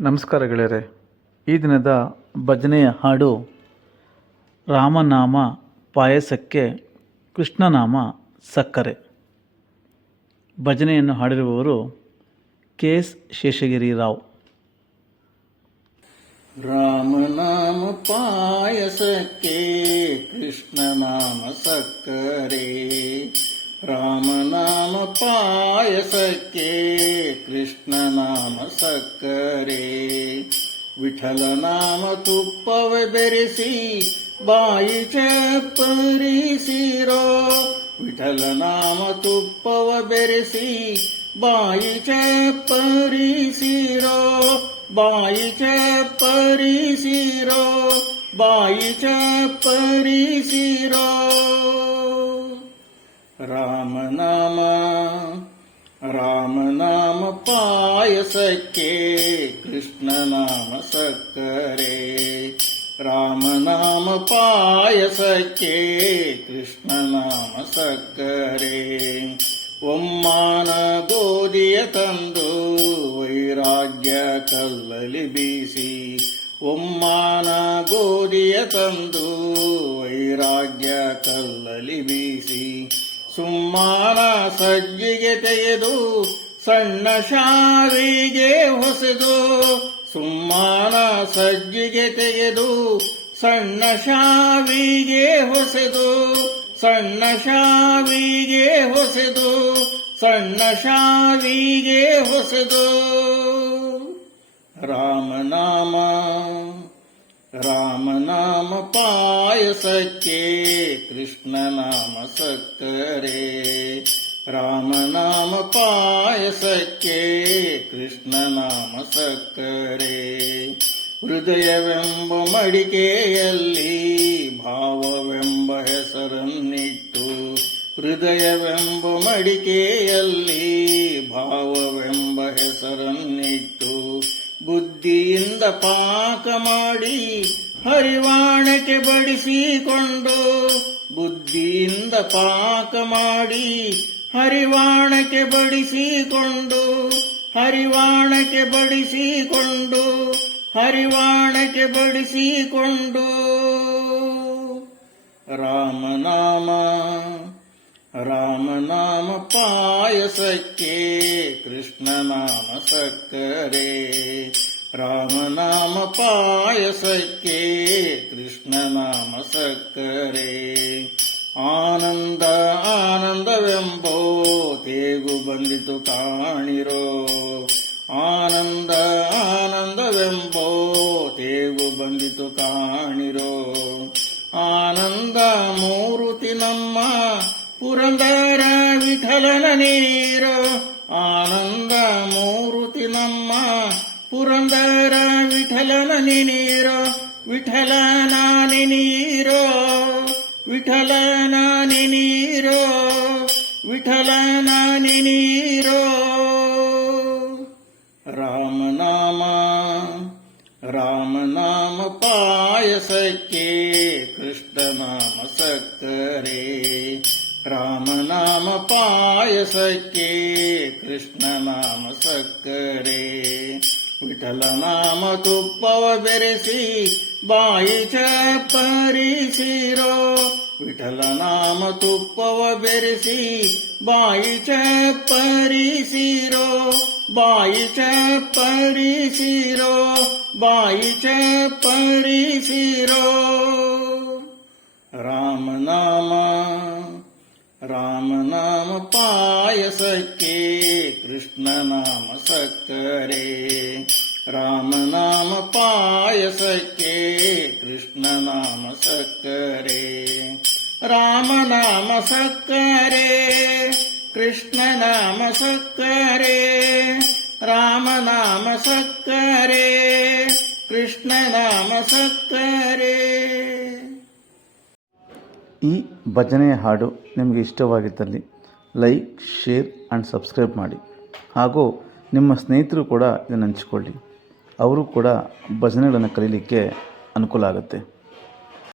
ನಮಸ್ಕಾರ ಗೆಳೆಯರೆ. ಈ ದಿನದ ಭಜನೆಯ ಹಾಡು ರಾಮನಾಮ ಪಾಯಸಕ್ಕೆ ಕೃಷ್ಣನಾಮ ಸಕ್ಕರೆ. ಭಜನೆಯನ್ನು ಹಾಡಿರುವವರು KS ಶೇಷಗಿರಿ ರಾವ್. ರಾಮನಾಮ ಪಾಯಸಕ್ಕೆ ಕೃಷ್ಣನಾಮ ಸಕ್ಕರೆ. ರಾಮನಾಮ ಪಾಯಸಕ್ಕೆ ಕೃಷ್ಣನಾಮ ಸಕ್ಕರೆ. ವಿಠಲನಾಮ ತುಪ್ಪವೇ ಬೆರೆಸಿ ಬಾಯಿ ಚಪ್ಪರಿಸಿರೋ. ವಿಠಲನಾಮ ತುಪ್ಪವ ಬೆರೆಸಿ ಬಾಯಿ ಚಪ್ಪರಿಸಿರೋ. ಬಾಯಿ ಚಪ್ಪರಿಸಿರೋ. ಬಾಯಿ ಚಪ್ಪರಿಸಿರೋ. ರಾಮನಾಮ ರಾಮನಾಮ ಪಾಯಸಕ್ಕೆ ಕೃಷ್ಣನಾಮ ಸಕ್ಕರೆ. ರಾಮನಾಮ ಪಾಯಸಕ್ಕೆ ಕೃಷ್ಣನಾಮ ಸಕ್ಕರೆ. ಒಮ್ಮಾನ ಗೋಧಿಯ ತಂದು ವೈರಾಗ್ಯ ಕಲ್ಲಲಿ ಬೀಸಿ. ಒಮ್ಮಾನ ಗೋಧಿಯ ತಂದು ವೈರಾಗ್ಯ ಕಲ್ಲಲಿ ಬೀಸಿ. ಸುಮ್ಮಾನ ಸಜ್ಜಿಗೆ ತೆಗೆದು ಸಣ್ಣ ಶಾವಿಗೆ ಹೊಸೆದು. ಸುಮ್ಮಾನ ಸಜ್ಜಿಗೆ ತೆಗೆದು ಸಣ್ಣ ಶಾವಿಗೆ ಹೊಸೆದು. ಸಣ್ಣ ಶಾವಿಗೆ ಹೊಸೆದು. ಸಣ್ಣ ಶಾವಿಗೆ ಹೊಸೆದು. ರಾಮನಾಮ ರಾಮನಾಮ ಪಾಯಸಕ್ಕೆ ಕೃಷ್ಣನಾಮ ಸಕ್ಕರೆ. ರಾಮನಾಮ ಪಾಯಸಕ್ಕೆ ಕೃಷ್ಣನಾಮ ಸಕ್ಕರೆ. ಹೃದಯವೆಂಬ ಮಡಿಕೆಯಲ್ಲಿ ಭಾವವೆಂಬ ಹೆಸರನ್ನಿಟ್ಟು. ಹೃದಯವೆಂಬ ಮಡಿಕೆಯಲ್ಲಿ ಭಾವವೆಂಬ ಹೆಸರನ್ನಿಟ್ಟು. ಬುದ್ಧಿಯಿಂದ ಪಾಕ ಮಾಡಿ ಹರಿವಾಣಕ್ಕೆ ಬಡಿಸಿಕೊಂಡು. ಬುದ್ಧಿಯಿಂದ ಪಾಕ ಮಾಡಿ ಹರಿವಾಣಕ್ಕೆ ಬಡಿಸಿಕೊಂಡು. ಹರಿವಾಣಕ್ಕೆ ಬಡಿಸಿಕೊಂಡು. ಹರಿವಾಣಕ್ಕೆ ಬಡಿಸಿಕೊಂಡು. ರಾಮನಾಮ ರಾಮನಾಮ ಪಾಯಸಕ್ಕೆ ಕೃಷ್ಣನಾಮ ಸಕ್ಕರೆ. ರಾಮನಾಮ ಪಾಯಸಕ್ಕೆ ಕೃಷ್ಣನಾಮ ಸಕ್ಕರೆ. ಆನಂದ ಆನಂದವೆಂಬೋ ತೇಗು ಬಂದಿತು ಕಾಣಿರೋ. ಆನಂದ ಆನಂದವೆಂಬೋ ತೇಗು ಬಂದಿತು ಕಾಣಿರೋ. ಆನಂದ ಮೂರುತಿ ನಮ್ಮ ಪುರಂದರ ವಿಠಲನ ನೀರೋ. ಆನಂದ ಮೂರುತಿ ನಮ್ಮ ಪುರಂದರ ವಿಠಲನ ನೀರೋ. ವಿಠಲನ ನೀರೋ. ವಿಠಲನ ನೀರೋ. ವಿಠಲನ ನೀರೋ. ರಾಮನಾಮ ರಾಮನಾಮ ಪಾಯಸಕ್ಕೆ ಕೃಷ್ಣನಾಮ ಸಕ್ಕರೆ. ರಾಮನಾಮ ಪಾಯಸಕ್ಕೆ ಕೃಷ್ಣನಾಮ ಸಕ್ಕರೆ. ವಿಠಲನಾಮ ತುಪ್ಪವ ಬೆರೆಸಿ ಬಾಯಿ ಚಪ್ಪರಿಸಿರೋ. ವಿಠಲನಾಮ ತುಪ್ಪವ ಬೆರೆಸಿ ಬಾಯಿ ಚಪ್ಪರಿಸಿರೋ. ಬಾಯಿ ಚಪ್ಪರಿಸಿರೋ. ಬಾಯಿ ಚಪ್ಪರಿಸಿರೋ. ರಾಮನಾಮ ರಾಮನಾಮ ಪಾಯಸಕ್ಕೆ ಕೃಷ್ಣನಾಮ ಸಕ್ಕರೆ. ರಾಮನಾಮ ಪಾಯಸಕ್ಕೆ ಕೃಷ್ಣನಾಮ ಸಕ್ಕರೆ. ರಾಮನಾಮ ಸಕ್ಕರೆ. ಕೃಷ್ಣನಾಮ ಸಕ್ಕರೆ. ರಾಮನಾಮ ಸಕ್ಕರೆ. ಕೃಷ್ಣನಾಮ ಸಕ್ಕರೆ. ಈ ಭಜನೆಯ ಹಾಡು ನಿಮಗೆ ಇಷ್ಟವಾಗಿದ್ದಲ್ಲಿ ಲೈಕ್, ಶೇರ್ ಆ್ಯಂಡ್ ಸಬ್ಸ್ಕ್ರೈಬ್ ಮಾಡಿ. ಹಾಗೂ ನಿಮ್ಮ ಸ್ನೇಹಿತರು ಕೂಡ ಇದನ್ನು ಹಂಚಿಕೊಳ್ಳಿ. ಅವರು ಕೂಡ ಭಜನೆಗಳನ್ನು ಕಲೀಲಿಕ್ಕೆ ಅನುಕೂಲ ಆಗುತ್ತೆ.